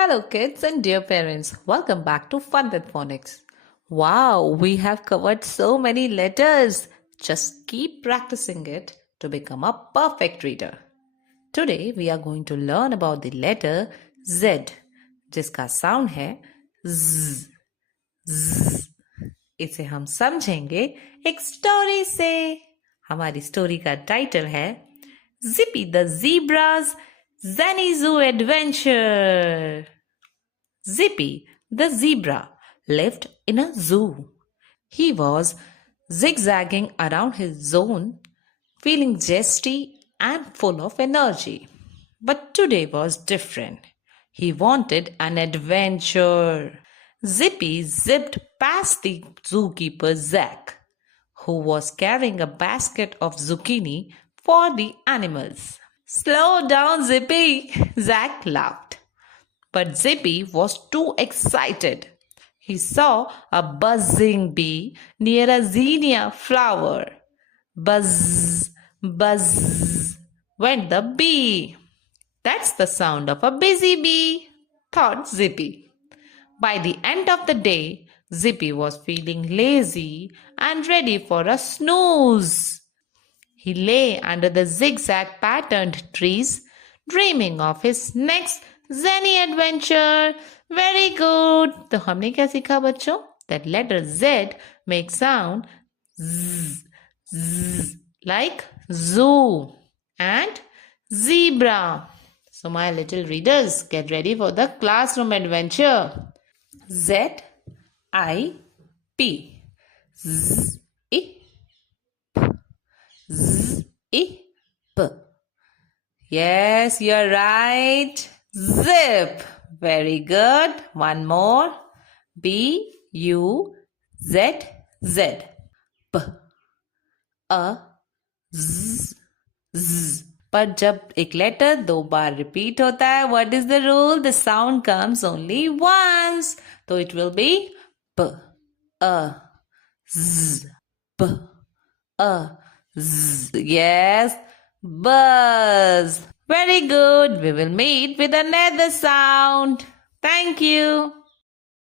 Hello, kids and dear parents. Welcome back to Fun with Phonics. Wow, we have covered so many letters. Just keep practicing it to become a perfect reader. Today, we are going to learn about the letter Z, जिसका sound है Z. Z. इसे हम समझेंगे एक story से. हमारी story का title है Zippy the Zebra's Zany Zoo Adventure. Zippy the zebra lived in a zoo. He was zigzagging around his zone, feeling zesty and full of energy. But today was different. He wanted an adventure. Zippy zipped past the zookeeper Zack, who was carrying a basket of zucchini for the animals. Slow down, Zippy, Zack laughed. But Zippy was too excited. He saw a buzzing bee near a zinnia flower. Buzz, buzz went the bee. That's the sound of a busy bee, thought Zippy. By the end of the day, Zippy was feeling lazy and ready for a snooze. He lay under the zigzag patterned trees, dreaming of his next zany adventure. Very good. तो हमने क्या सीखा बच्चों? That letter Z makes sound Z, Z, like zoo and zebra. So my little readers, get ready for the classroom adventure. Z I P Z I Z I P. Yes, you're right. Zip. Very good. One more. B U Z Z. P A Z Z. पर जब एक letter दो बार repeat होता है, what is the rule? The sound comes only once. So it will be P A Z P A Z. Yes, buzz. Very good. We will meet with another sound. Thank you.